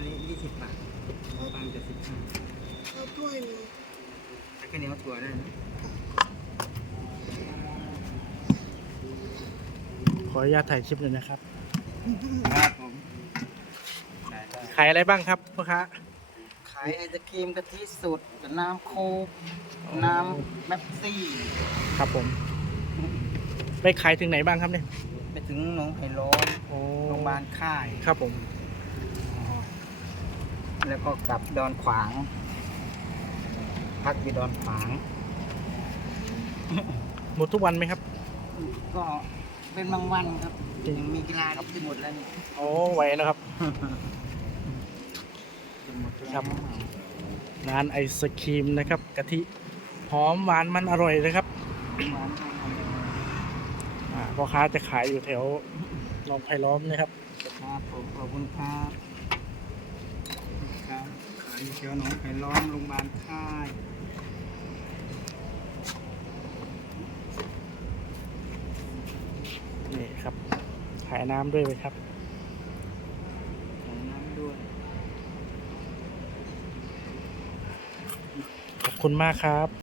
นนี้ยี่สิบบาทบางจะสิบห้าเอาถ้วยหนึงถ้าแค่นี้เอาถั่วได้ไหมขออนุญาตถ่ายคลิปหน่อยนะครับ ครับผมได้ได้ขายอะไรบ้างครับพ่อค้า ขายไอศครีมกะทิสดน้ำโคกน้ำแมปซี่ ครับผม ไปขายถึงไหนบ้างครับเนี่ย ไปถึงหนองไผ่ร้อนโอ้โรงพยาบาลค่าย ครับผม แล้วก็กลับดอนขวาง พักอยู่ดอนขวาง หมดทุกวันไหมครับ ก็เป็นบางวันครับจริงยังมีกีฬาครับที่หมดแล้วนี่โอ้ไหวนะครับจะหมดแล้วครับร้านไอศครีมนะครับกะทิหอมหวานมันอร่อยนะครับหวานมากอ่าพ่อค้าจะขายอยู่แถวหนองไผ่ล้อมนะครับครับผมขอบคุณครับ ครับขายวหนองไผ่ล้อมโรงพยาบาลค่ายนี่ครับ ขายน้ำด้วยไหมครับ ขายน้ำด้วย ขอบคุณมากครับ